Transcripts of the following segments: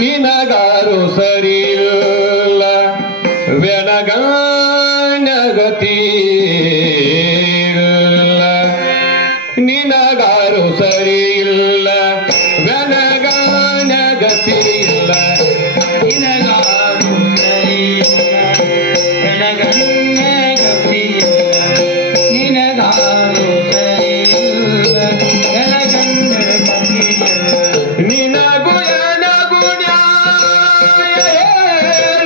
ನಿನಗಾರು ಸರಿಯಿಲ್ಲ ವೆನಗಾನ ಗತಿಯಿಲ್ಲ ನಿನಗಾರು ಸರಿಯಿಲ್ಲ ವೆನಗಾನ ಗತಿಯಿಲ್ಲ ನಿನಗಾರು ಸರಿಯಿಲ್ಲ ವೆನಗಾನ ಗತಿಯಿಲ್ಲ ನಿನಗಾರು ಸರಿಯಿಲ್ಲ ವೆನಗಾನ ಗತಿಯಿಲ್ಲ ನಿನಗೂ ನನಗೂ ನ್ಯಾಯ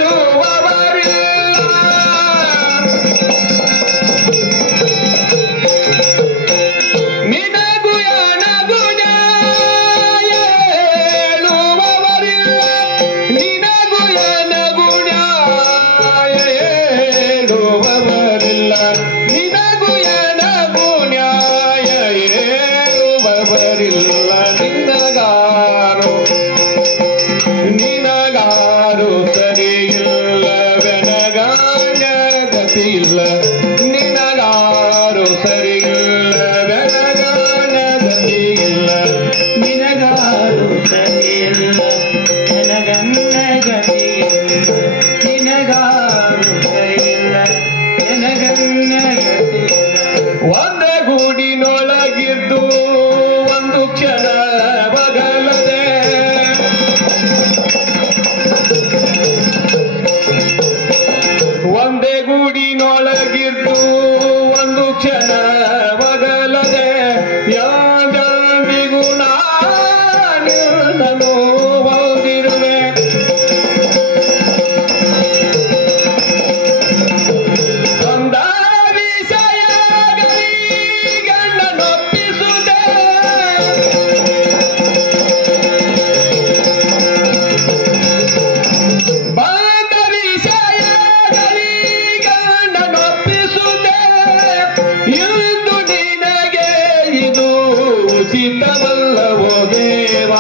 ಹೇಳುವವರಿಲ್ಲ ನಿನಗೂ ನನಗೂ ನ್ಯಾಯ ಹೇಳುವವರಿಲ್ಲ ನಿನಗೂ ನನಗೂ ನ್ಯಾಯ ಹೇಳುವವರಿಲ್ಲ ನಿನಗೂ ನನಗೂ ನ್ಯಾಯ ಹೇಳುವವರಿಲ್ಲ ನಿನಗಾರು ಸರಿಯಿಲ್ಲ ವೆನಗಾನ ಗತಿಯಿಲ್ಲ ನಿನಗಾರು ಸರಿಯಿಲ್ಲ ವೆನಗಾನ ಗತಿಯಿಲ್ಲ ನಿನಗಾರು ಸರಿಯಿಲ್ಲ ವೆನಗಾನ ಗತಿಯಿಲ್ಲ ನಿನಗಾರು ಸರಿಯಿಲ್ಲ ವೆನಗಾನ ಗತಿಯಿಲ್ಲ ಒಂದೇ ಗೂಡಿನೊಳಗಿದ್ದು ಒಂದು ಕ್ಷಣ ಬಗಲದೆ ಒಂದೇ ಗೂಡಿನೊಳಗಿದ್ದು ಒಂದು ಕ್ಷಣ ಬಗಲದೆ ಯಾವ್ದಿಗೂ ನಾನು ಓದಿರುವೆ ಒಂದ ವಿಷಯದಲ್ಲಿ ಗಂಡನೊಪ್ಪಿಸುದೆ ಬಂದ ವಿಷಯದಲ್ಲಿ ಗಂಡನೊಪ್ಪಿಸುದೆ ಇಂದು ನಿನಗೆ ಇದು ಉಚಿತವಲ್ಲವೋ ದೇವ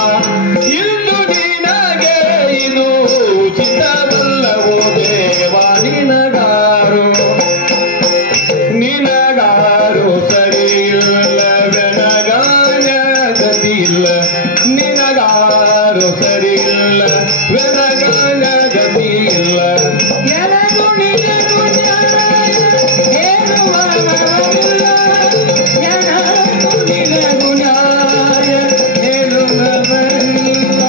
ಇಂದು ನಿನಗೆ ಇದು ಉಚಿತವಲ್ಲವೋ ದೇವ ನಿನಗಾರು ಸರಿಯಿಲ್ಲ ವೆನಗಾನ ಗತಿಯಿಲ್ಲ ನಿನಗಾರು ಸರಿಯಿಲ್ಲ ವೆನಗಾನ ಗತಿಯಿಲ್ಲ ಎನಗೂ ನಿನಗೂ ನ್ಯಾಯ ಹೇಳುವವರಿಲ್ಲ ಎನಗೂ ನಿನಗೂ ನ್ಯಾಯ ಹೇಳುವವರಿಲ್ಲ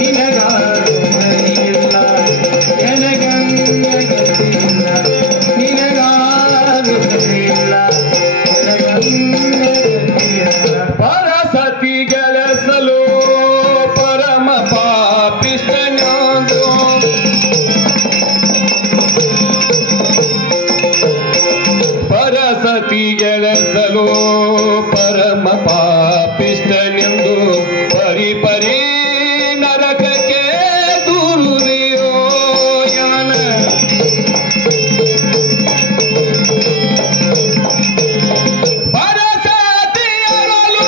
ನಿನಗಾರು ಸರಿಯಿಲ್ಲ ವೆನಗಾನ ಗತಿಯಿಲ್ಲ ನಿನಗಾರು ಸರಿಯಿಲ್ಲ ವೆನಗಾನ ಗತಿಯಿಲ್ಲ ಪರಸತಿ ಗೆಳಸಲು ಪರಮ ಪಾಪಿಷ್ಟನಾದು ಪರಸತಿ ಗೆಳಸಲು ಪರಮ ಪಾಪಿಷ್ಟನೆಂದು ಪರಿ ನರಕಕ್ಕೆ ದೂರುವಿರೋ ಯಾನ ಪರಸತಿಯರಲು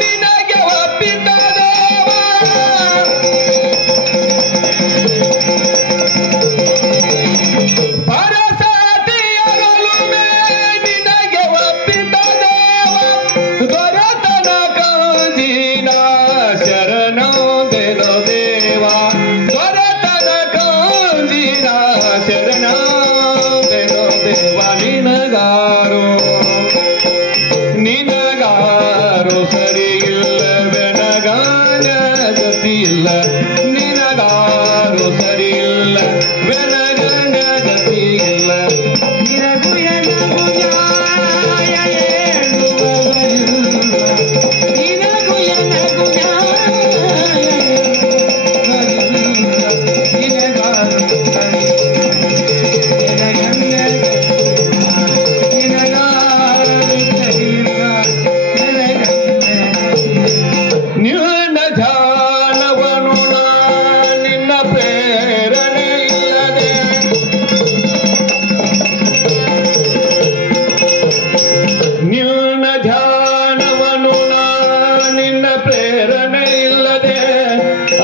ನಿನಗೆ ಒಪ್ಪಿದ ದೇವ ಪರಸತಿಯರಲು ನಿನಗೆ ಒಪ್ಪಿದ ದೇವ ದೊರೆತನ ಕಾಂಜಿನ ಶರಣೋದೆನೋ ದೇವ ದೊರೆತನ ಕಾಂಜಿನ ಶರಣೋದೆನೋ ದೇವ ನಿನಗಾರು ಸರಿಯಿಲ್ಲ ವೆನಗಾನ ಗತಿಯಿಲ್ಲ ನಿನಗಾರು ಸರಿಯಿಲ್ಲ ವೆನಗಾನ ಗತಿಯಿಲ್ಲ ನಿನಗೂ ನನಗೂ ನ್ಯಾಯ ಹೇಳುವವರಿಲ್ಲ ನಿನಗೂ ನನಗೂ ನ್ಯಾಯ ಹೇಳುವವರಿಲ್ಲ ನಿನಗಾರು ನಿನ್ನ ಧ್ಯಾನವನು ನಿನ್ನ ಪ್ರೇರಣೆ ಇಲ್ಲದೆ ನಿನ್ನ ಧ್ಯಾನವನು ನಿನ್ನ ಪ್ರೇರಣೆ ಇಲ್ಲದೆ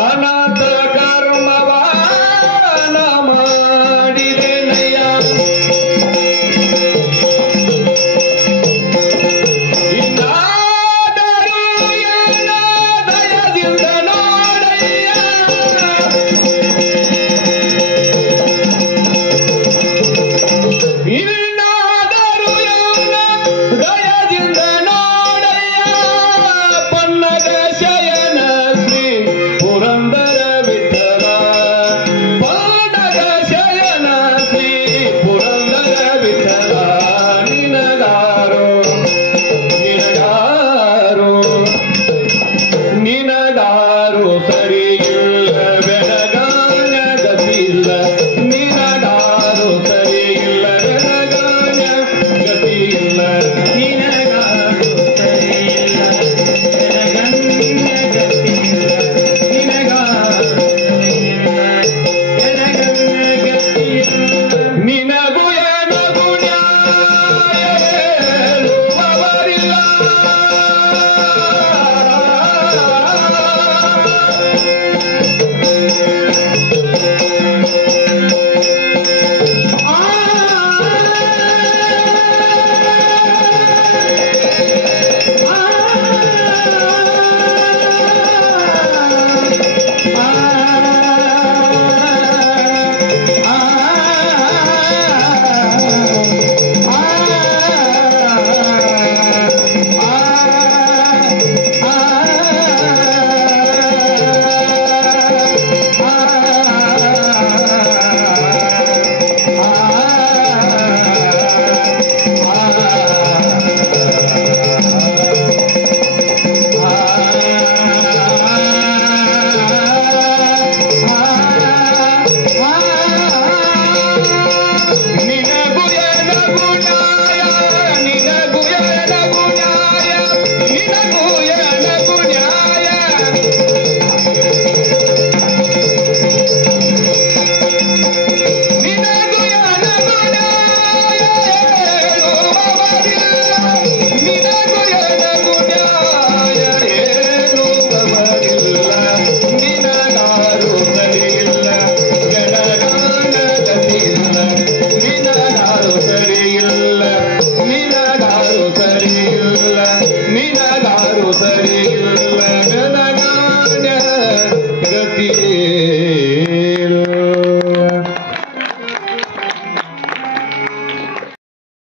ಅನಾಥ